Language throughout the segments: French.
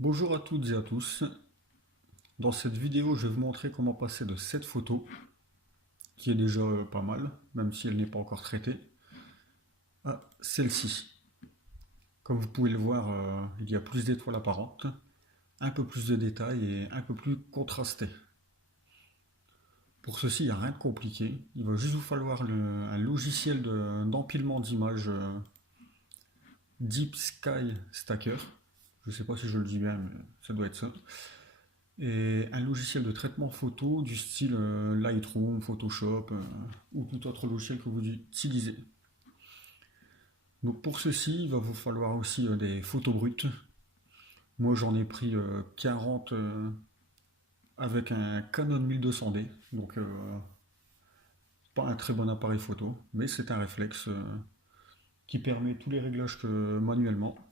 Bonjour à toutes et à tous. Dans cette vidéo, je vais vous montrer comment passer de cette photo, qui est déjà pas mal, même si elle n'est pas encore traitée, à celle-ci. Comme vous pouvez le voir, il y a plus d'étoiles apparentes, un peu plus de détails et un peu plus contrasté. Pour ceci, il n'y a rien de compliqué. Il va juste vous falloir un logiciel d'empilement d'images Deep Sky Stacker. Je ne sais pas si je le dis bien, mais ça doit être ça. Et un logiciel de traitement photo du style Lightroom, Photoshop ou tout autre logiciel que vous utilisez. Donc pour ceci, il va vous falloir aussi des photos brutes. Moi j'en ai pris 40 avec un Canon 1200D, donc pas un très bon appareil photo, mais c'est un réflexe qui permet tous les réglages manuellement.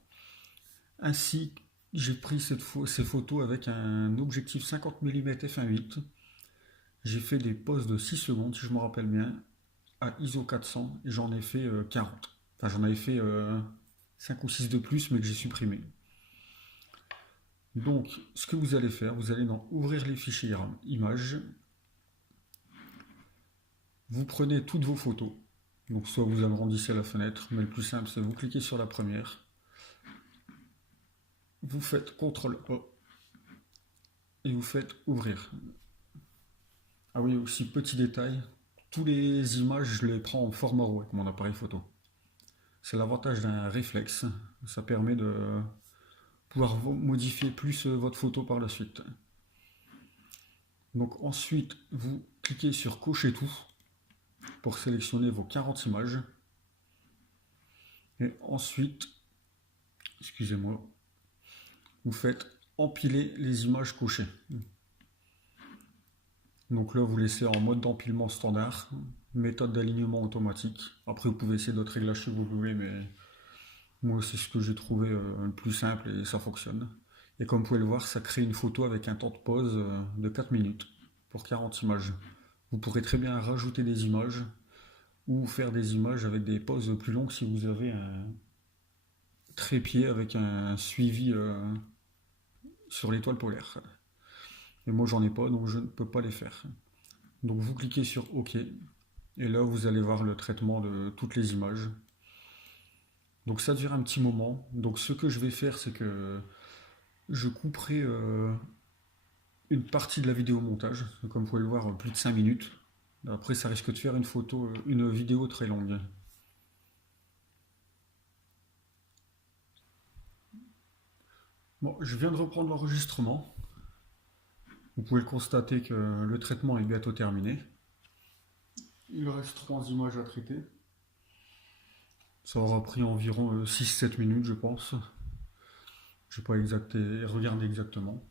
Ainsi, j'ai pris ces photos avec un objectif 50 mm f1.8. J'ai fait des pauses de 6 secondes, si je me rappelle bien, à ISO 400 et j'en ai fait 40. Enfin, j'en avais fait 5 ou 6 de plus, mais que j'ai supprimé. Donc, ce que vous allez faire, vous allez ouvrir les fichiers images. Vous prenez toutes vos photos. Donc, soit vous agrandissez la fenêtre, mais le plus simple, c'est vous cliquez sur la première. Vous faites CTRL-O et vous faites ouvrir. Ah oui, aussi petit détail, tous les images, je les prends en format RAW avec mon appareil photo. C'est l'avantage d'un réflexe. Ça permet de pouvoir modifier plus votre photo par la suite. Donc ensuite, vous cliquez sur cocher tout pour sélectionner vos 40 images. Et ensuite, excusez-moi, vous faites empiler les images cochées. Donc là, vous laissez en mode d'empilement standard, méthode d'alignement automatique. Après, vous pouvez essayer d'autres réglages si vous voulez, mais moi, c'est ce que j'ai trouvé le plus simple et ça fonctionne. Et comme vous pouvez le voir, ça crée une photo avec un temps de pause de 4 minutes pour 40 images. Vous pourrez très bien rajouter des images ou faire des images avec des pauses plus longues si vous avez un trépied avec un suivi sur l'étoile polaire. Et moi, j'en ai pas, donc je ne peux pas les faire. Donc vous cliquez sur OK et là, vous allez voir le traitement de toutes les images. Donc ça dure un petit moment. Donc ce que je vais faire, c'est que je couperai une partie de la vidéo montage, comme vous pouvez le voir, plus de 5 minutes. Après, ça risque de faire une vidéo très longue. Bon, je viens de reprendre l'enregistrement. Vous pouvez constater que le traitement est bientôt terminé. Il reste 3 images à traiter. Ça aura pris environ 6-7 minutes, je pense. Je n'ai pas regardé exactement.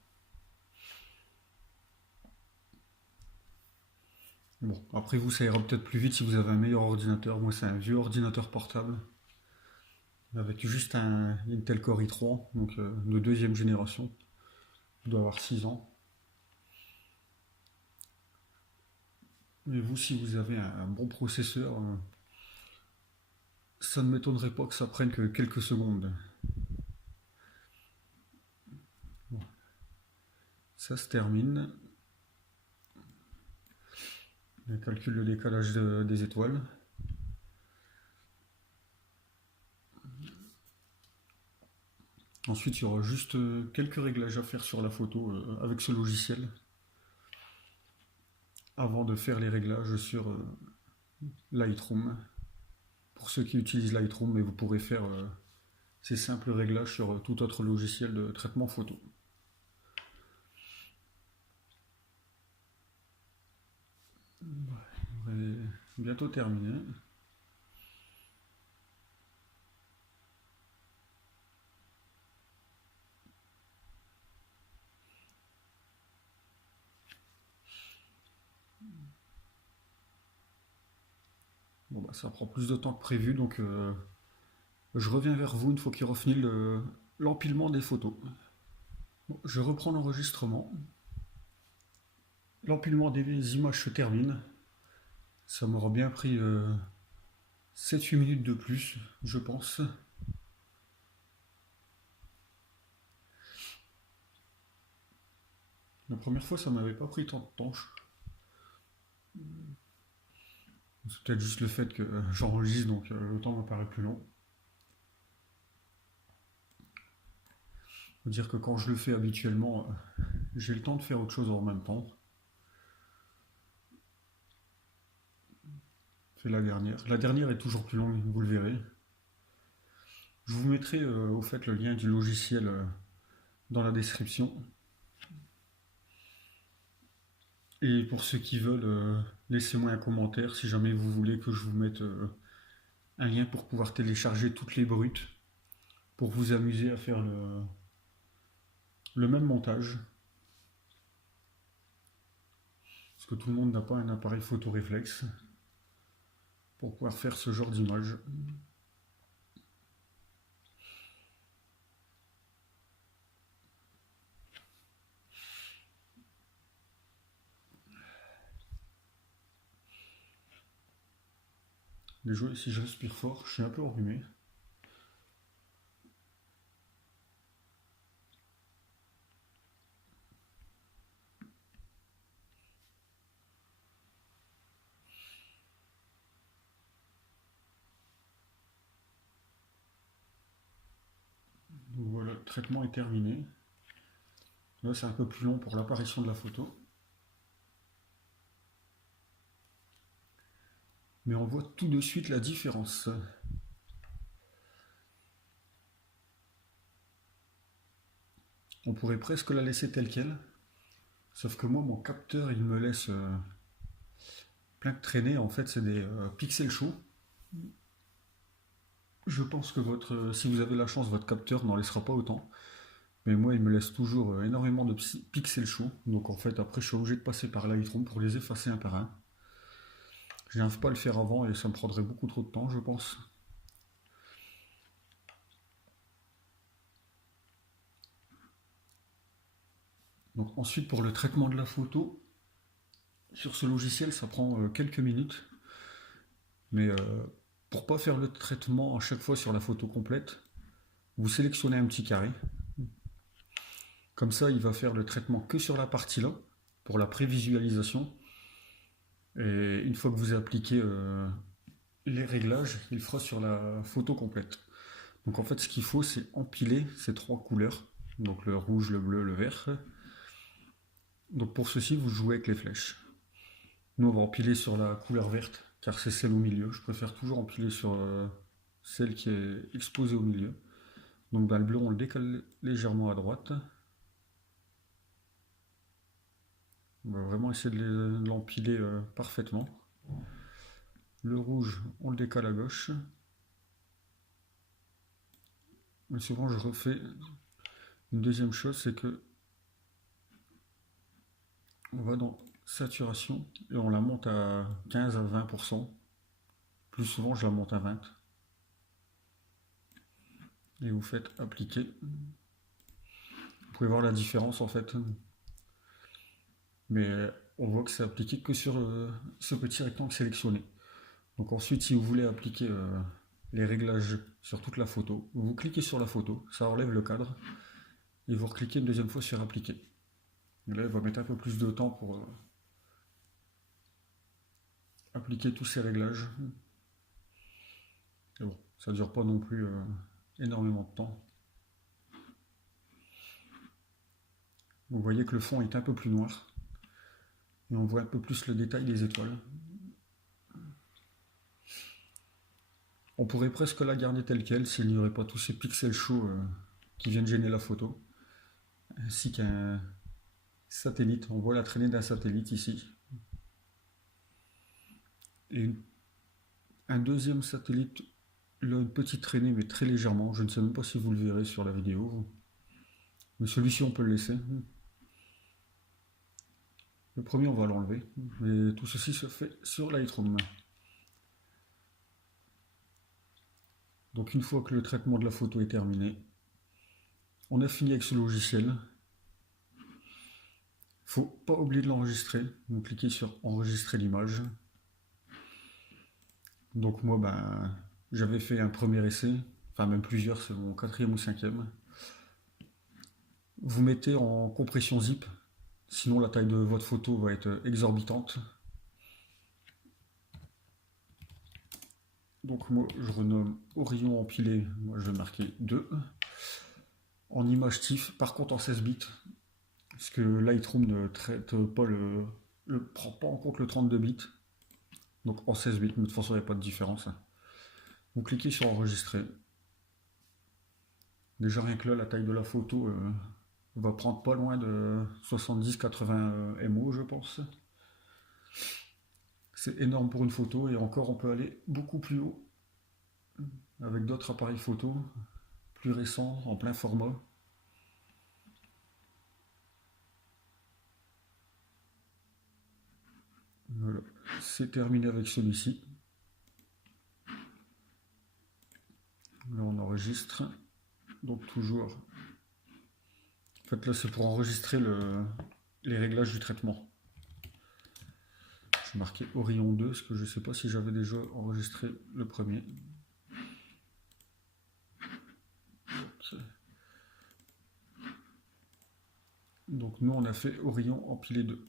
Bon, après vous, ça ira peut-être plus vite si vous avez un meilleur ordinateur. Moi, c'est un vieux ordinateur portable avec juste un Intel Core i3, donc de deuxième génération. Il doit avoir 6 ans. Et vous, si vous avez un bon processeur, ça ne m'étonnerait pas que ça prenne que quelques secondes. Bon, ça se termine. On calcule le décalage des étoiles. Ensuite, il y aura juste quelques réglages à faire sur la photo avec ce logiciel avant de faire les réglages sur Lightroom. Pour ceux qui utilisent Lightroom, mais vous pourrez faire ces simples réglages sur tout autre logiciel de traitement photo. On est bientôt terminé. Bon, bah, ça prend plus de temps que prévu, donc je reviens vers vous une fois qu'il aura fini l'empilement des photos. Bon, je reprends l'enregistrement. L'empilement des images se termine. Ça m'aura bien pris 7-8 minutes de plus, je pense. La première fois, ça m'avait pas pris tant de temps. C'est peut-être juste le fait que j'enregistre, donc le temps me paraît plus long. Faut dire que quand je le fais habituellement, j'ai le temps de faire autre chose en même temps. C'est la dernière. La dernière est toujours plus longue, vous le verrez. Je vous mettrai au fait le lien du logiciel dans la description. Et pour ceux qui veulent, laissez-moi un commentaire si jamais vous voulez que je vous mette un lien pour pouvoir télécharger toutes les brutes, pour vous amuser à faire le même montage. Parce que tout le monde n'a pas un appareil photo réflexe pour pouvoir faire ce genre d'image. Désolé si je respire fort, je suis un peu enrhumé. Donc voilà, le traitement est terminé. Là, c'est un peu plus long pour l'apparition de la photo. Mais on voit tout de suite la différence. On pourrait presque la laisser telle qu'elle. Sauf que moi, mon capteur, il me laisse plein de traînées. En fait, c'est des pixels chauds. Je pense que si vous avez la chance, votre capteur n'en laissera pas autant. Mais moi, il me laisse toujours énormément de pixels chauds. Donc en fait, après, je suis obligé de passer par Lightroom pour les effacer un par un. Je n'arrive pas à le faire avant et ça me prendrait beaucoup trop de temps, je pense. Donc ensuite, pour le traitement de la photo, sur ce logiciel, ça prend quelques minutes. Mais pour pas faire le traitement à chaque fois sur la photo complète, vous sélectionnez un petit carré. Comme ça, il va faire le traitement que sur la partie là, pour la prévisualisation. Et une fois que vous appliquez les réglages, il fera sur la photo complète. Donc en fait, ce qu'il faut, c'est empiler ces trois couleurs. Donc le rouge, le bleu, le vert. Donc pour ceci, vous jouez avec les flèches. Nous, on va empiler sur la couleur verte, car c'est celle au milieu. Je préfère toujours empiler sur celle qui est exposée au milieu. Donc le bleu, on le décale légèrement à droite. On va vraiment essayer de l'empiler parfaitement. Le rouge, on le décale à gauche. Mais souvent, je refais une deuxième chose, c'est que on va dans saturation et on la monte à 15 à 20%. Plus souvent, je la monte à 20. Et vous faites appliquer. Vous pouvez voir la différence en fait. Mais on voit que c'est appliqué que sur ce petit rectangle sélectionné. Donc ensuite, si vous voulez appliquer les réglages sur toute la photo, vous cliquez sur la photo, ça enlève le cadre, et vous recliquez une deuxième fois sur appliquer. Et là, il va mettre un peu plus de temps pour appliquer tous ces réglages. Et bon, ça ne dure pas non plus énormément de temps. Vous voyez que le fond est un peu plus noir. Et on voit un peu plus le détail des étoiles. On pourrait presque la garder telle quelle s'il n'y aurait pas tous ces pixels chauds qui viennent gêner la photo. Ainsi qu'un satellite. On voit la traînée d'un satellite ici. Et un deuxième satellite, là, une petite traînée, mais très légèrement. Je ne sais même pas si vous le verrez sur la vidéo. Mais celui-ci, on peut le laisser. Le premier, on va l'enlever. Et tout ceci se fait sur Lightroom. Donc une fois que le traitement de la photo est terminé, on a fini avec ce logiciel. Il ne faut pas oublier de l'enregistrer. Vous cliquez sur enregistrer l'image. Donc moi, j'avais fait un premier essai, enfin même plusieurs, c'est mon quatrième ou cinquième. Vous mettez en compression zip Sinon, la taille de votre photo va être exorbitante. Donc moi, je renomme au rayon empilé, moi je vais marquer 2. En image TIFF, par contre en 16 bits, parce que Lightroom ne traite pas prend pas en compte le 32 bits. Donc en 16 bits, mais de toute façon, il n'y a pas de différence. Vous cliquez sur enregistrer. Déjà rien que là, la taille de la photo va prendre pas loin de 70-80 MO, je pense. C'est énorme pour une photo et encore on peut aller beaucoup plus haut avec d'autres appareils photo plus récents en plein format. Voilà. C'est terminé avec celui-ci. Là on enregistre. Donc toujours. En fait là c'est pour enregistrer les réglages du traitement. J'ai marqué Orion 2 parce que je ne sais pas si j'avais déjà enregistré le premier. Okay. Donc nous on a fait Orion empilé 2.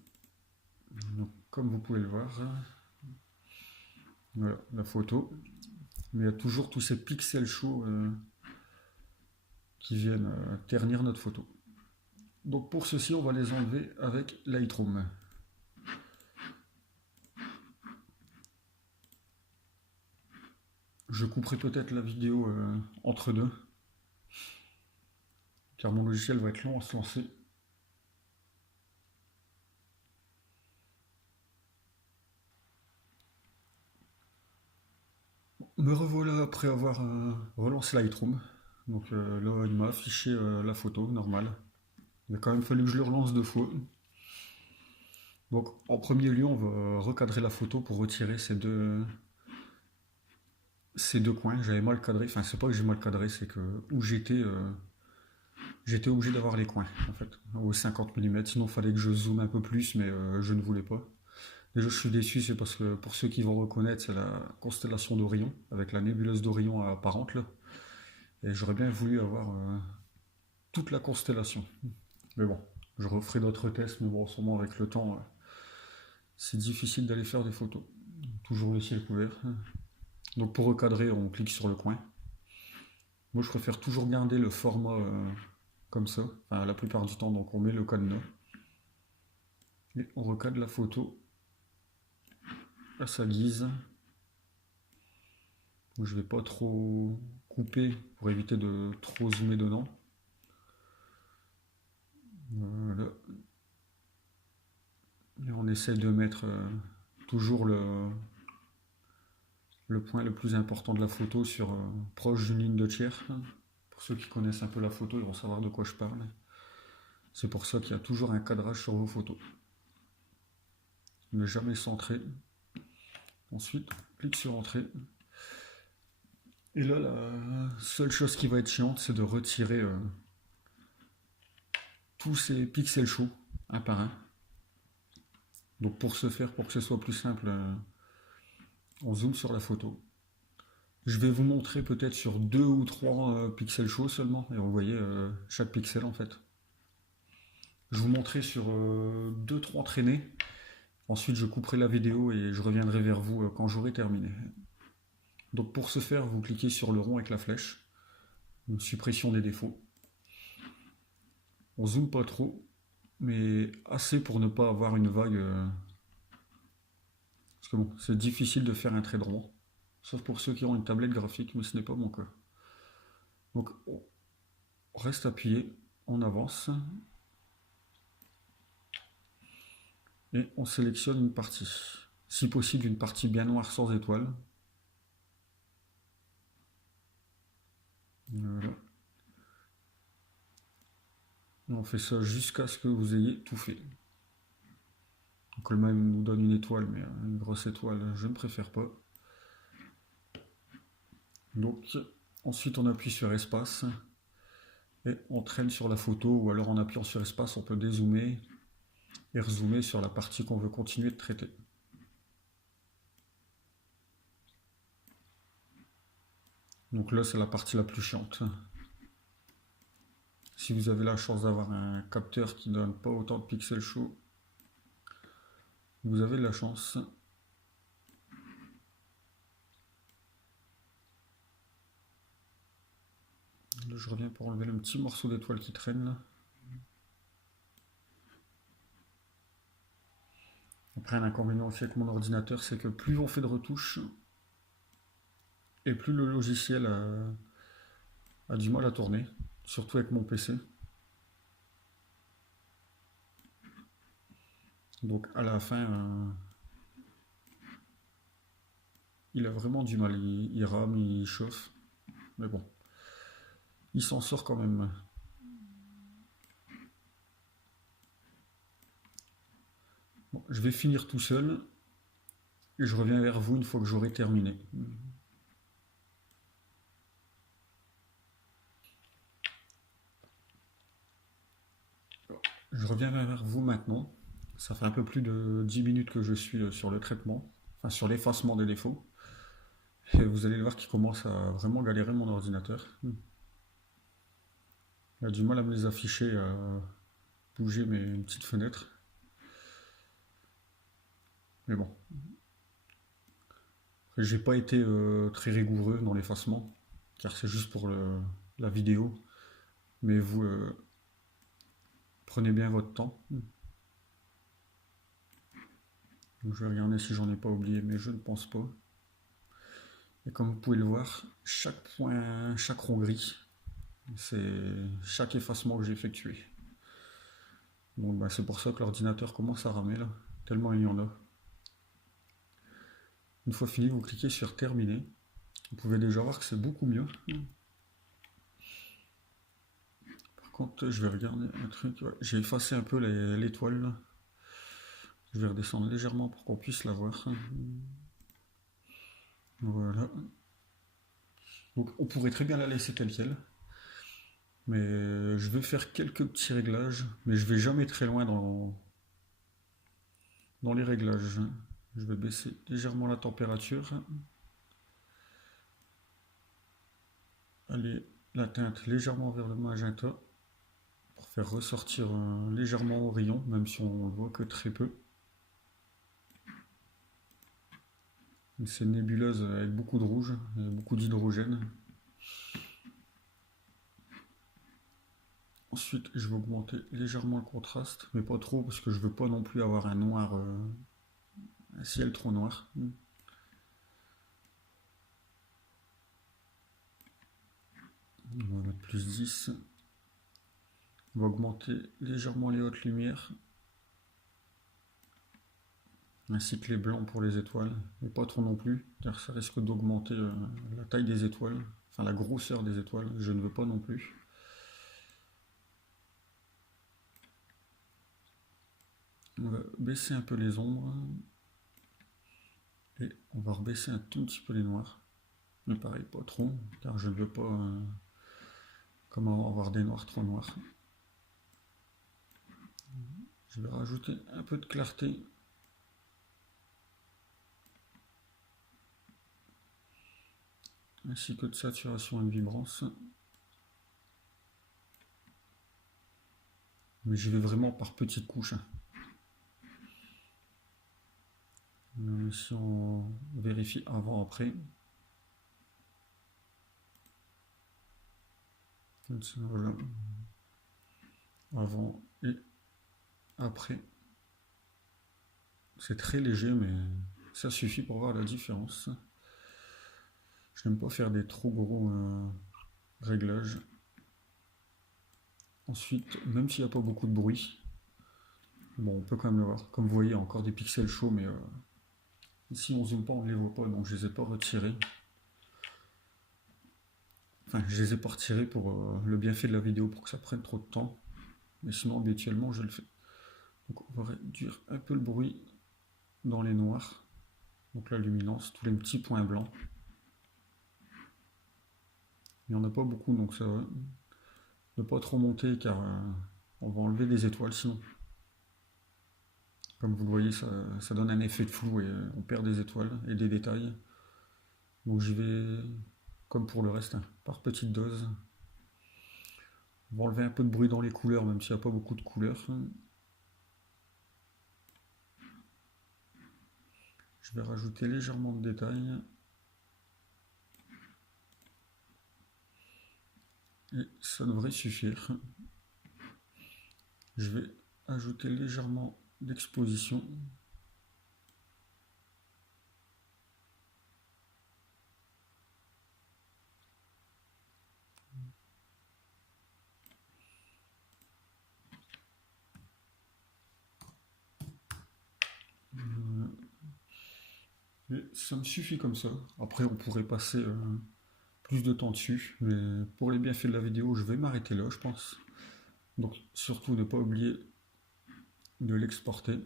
Donc, comme vous pouvez le voir, voilà la photo. Mais il y a toujours tous ces pixels chauds qui viennent ternir notre photo. Donc pour ceci, on va les enlever avec Lightroom. Je couperai peut-être la vidéo entre deux, car mon logiciel va être long à se lancer. Me revoilà après avoir relancé Lightroom. Donc là, il m'a affiché la photo normale. Il a quand même fallu que je le relance 2 fois. Donc en premier lieu, on va recadrer la photo pour retirer ces deux coins. J'avais mal cadré. Enfin, c'est pas que j'ai mal cadré, c'est que où j'étais obligé d'avoir les coins en fait, au 50 mm. Sinon, il fallait que je zoome un peu plus, mais je ne voulais pas. Déjà, je suis déçu, c'est parce que pour ceux qui vont reconnaître, c'est la constellation d'Orion, avec la nébuleuse d'Orion apparente là. Et j'aurais bien voulu avoir toute la constellation. Mais bon, je referai d'autres tests, mais bon, en ce moment, avec le temps, c'est difficile d'aller faire des photos. Toujours le ciel couvert. Donc pour recadrer, on clique sur le coin. Moi, je préfère toujours garder le format comme ça, enfin, la plupart du temps. Donc on met le cadenas et on recadre la photo à sa guise. Je vais pas trop couper pour éviter de trop zoomer dedans. Voilà. Et on essaie de mettre toujours le point le plus important de la photo sur proche d'une ligne de tiers. Pour ceux qui connaissent un peu la photo, ils vont savoir de quoi je parle. C'est pour ça qu'il y a toujours un cadrage sur vos photos. Ne jamais centrer. Ensuite, clique sur Entrée. Et là, la seule chose qui va être chiante, c'est de retirer tous ces pixels chauds, un par un. Donc pour ce faire, pour que ce soit plus simple, on zoome sur la photo. Je vais vous montrer peut-être sur 2 ou 3 pixels chauds seulement, et vous voyez chaque pixel en fait. Je vous montrerai sur 2-3 traînées. Ensuite, je couperai la vidéo et je reviendrai vers vous quand j'aurai terminé. Donc pour ce faire, vous cliquez sur le rond avec la flèche, une suppression des défauts. On zoome pas trop, mais assez pour ne pas avoir une vague. Parce que bon, c'est difficile de faire un trait droit, sauf pour ceux qui ont une tablette graphique, mais ce n'est pas mon cas. Donc on reste appuyé, on avance, et on sélectionne une partie. Si possible, une partie bien noire sans étoile. Voilà. On fait ça jusqu'à ce que vous ayez tout fait. Donc le même nous donne une étoile, mais une grosse étoile, je ne préfère pas. Donc ensuite on appuie sur espace et on traîne sur la photo, ou alors en appuyant sur espace on peut dézoomer et rezoomer sur la partie qu'on veut continuer de traiter. Donc là c'est la partie la plus chiante. Si vous avez la chance d'avoir un capteur qui donne pas autant de pixels chauds, vous avez de la chance. Là, je reviens pour enlever le petit morceau d'étoile qui traîne là. Après, un inconvénient aussi avec mon ordinateur, c'est que plus on fait de retouches, et plus le logiciel a du mal à tourner, surtout avec mon PC. Donc à la fin, il a vraiment du mal, il rame, il chauffe, mais bon, il s'en sort quand même. Bon, je vais finir tout seul, et je reviens vers vous une fois que j'aurai terminé. Je reviens vers vous maintenant. Ça fait un peu plus de 10 minutes que je suis sur le traitement, enfin sur l'effacement des défauts. Et vous allez voir qu'il commence à vraiment galérer mon ordinateur. Il a du mal à me les afficher, à bouger mes petites fenêtres. Mais bon, j'ai pas été très rigoureux dans l'effacement, car c'est juste pour la vidéo. Mais vous prenez bien votre temps. Donc je vais regarder si j'en ai pas oublié, mais je ne pense pas. Et comme vous pouvez le voir, chaque point, chaque rond gris, c'est chaque effacement que j'ai effectué. Donc bah, c'est pour ça que l'ordinateur commence à ramer là, tellement il y en a. Une fois fini, vous cliquez sur terminer. Vous pouvez déjà voir que c'est beaucoup mieux. Par contre, je vais regarder un truc. Ouais, j'ai effacé un peu l'étoile là. Je vais redescendre légèrement pour qu'on puisse la voir. Voilà. Donc on pourrait très bien la laisser telle quelle. Mais je vais faire quelques petits réglages. Mais je vais jamais très loin dans les réglages. Je vais baisser légèrement la température. Aller la teinte légèrement vers le magenta pour faire ressortir légèrement au rayon, même si on le voit que très peu. C'est une nébuleuse avec beaucoup de rouge et beaucoup d'hydrogène. Ensuite, je vais augmenter légèrement le contraste, mais pas trop parce que je veux pas non plus avoir un noir, un ciel trop noir. On va mettre plus 10. On va augmenter légèrement les hautes lumières, ainsi que les blancs pour les étoiles, mais pas trop non plus, car ça risque d'augmenter la taille des étoiles, enfin la grosseur des étoiles, je ne veux pas non plus. On va baisser un peu les ombres, et on va rebaisser un tout petit peu les noirs, mais pareil, pas trop, car je ne veux pas avoir des noirs trop noirs. Je vais rajouter un peu de clarté. Ainsi que de saturation et de vibrance. Mais je vais vraiment par petites couches. Si on vérifie avant-après. Voilà. Avant et après. C'est très léger, mais ça suffit pour voir la différence. Je n'aime pas faire des trop gros réglages. Ensuite, même s'il n'y a pas beaucoup de bruit, bon, on peut quand même le voir. Comme vous voyez, il y a encore des pixels chauds, mais ici on zoome pas, on ne les voit pas, donc je ne les ai pas retirés. Enfin, je les ai pas retirés pour le bienfait de la vidéo, pour que ça prenne trop de temps. Mais sinon, habituellement, je le fais. Donc on va réduire un peu le bruit dans les noirs. Donc la luminance, tous les petits points blancs. Il n'y en a pas beaucoup, donc ça va. Ne pas trop monter, car on va enlever des étoiles sinon. Comme vous le voyez, ça donne un effet de flou et on perd des étoiles et des détails. Donc j'y vais, comme pour le reste, hein, par petite dose. On va enlever un peu de bruit dans les couleurs, même s'il n'y a pas beaucoup de couleurs. Je vais rajouter légèrement de détails. Et ça devrait suffire. Je vais ajouter légèrement d'exposition. Et ça me suffit comme ça. Après, on pourrait passer plus de temps dessus. Mais pour les bienfaits de la vidéo, je vais m'arrêter là, je pense. Donc, surtout ne pas oublier de l'exporter.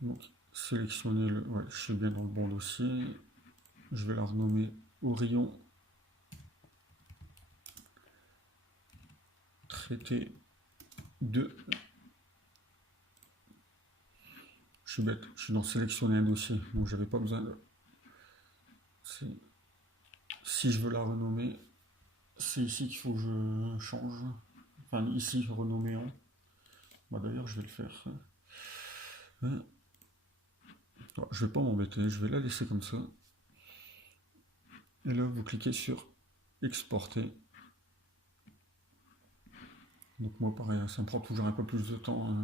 Donc, sélectionner le... Ouais, je suis bien dans le bon dossier. Je vais la renommer Orion traité de... Je suis bête, je suis dans sélectionner un dossier, donc j'avais pas besoin de... Si je veux la renommer, c'est ici qu'il faut que je change. Enfin, ici, renommer en. Bah, d'ailleurs, je vais le faire. Je vais pas m'embêter, je vais la laisser comme ça. Et là, vous cliquez sur exporter. Donc moi, pareil, ça me prend toujours un peu plus de temps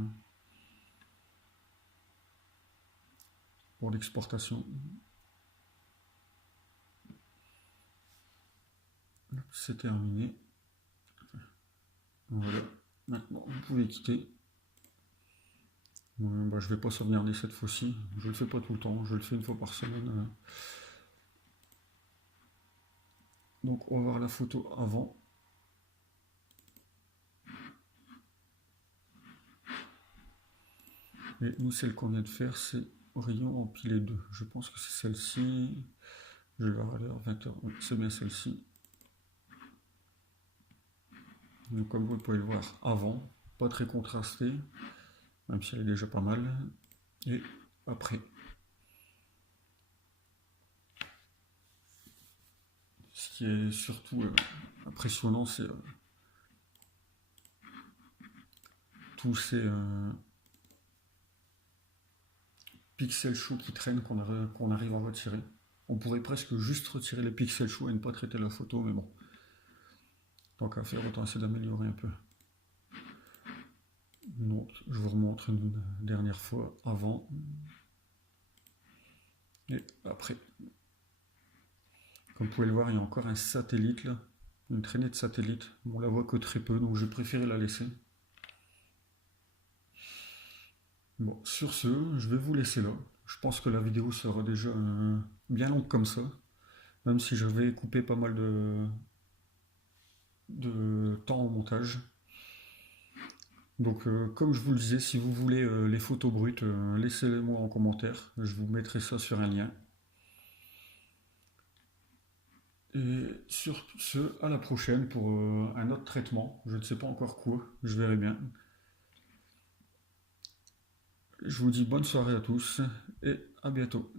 pour l'exportation. C'est terminé. Voilà. Maintenant, vous pouvez quitter. Bah, je ne vais pas sauvegarder cette fois-ci. Je ne le fais pas tout le temps. Je le fais une fois par semaine. Donc, on va voir la photo avant. Et nous, celle qu'on vient de faire, c'est Orion empilé 2. Je pense que c'est celle-ci. Je vais voir à l'heure, 20h. Oui, c'est bien celle-ci. Donc, comme vous pouvez le voir avant, pas très contrasté, même si elle est déjà pas mal. Et après. Ce qui est surtout impressionnant, c'est tous ces pixels chauds qui traînent qu'on arrive à retirer. On pourrait presque juste retirer les pixels chauds et ne pas traiter la photo, mais bon. Tant qu'à faire, autant essayer d'améliorer un peu. Donc, je vous remontre une dernière fois avant et après. Comme vous pouvez le voir, il y a encore un satellite là, une traînée de satellite. On la voit que très peu, donc j'ai préféré la laisser. Bon, sur ce, je vais vous laisser là. Je pense que la vidéo sera déjà bien longue comme ça, même si je vais couper pas mal de temps au montage. Donc, comme je vous le disais, si vous voulez les photos brutes, laissez-les moi en commentaire. Je vous mettrai ça sur un lien. Et sur ce, à la prochaine pour un autre traitement. Je ne sais pas encore quoi, je verrai bien. Je vous dis bonne soirée à tous et à bientôt.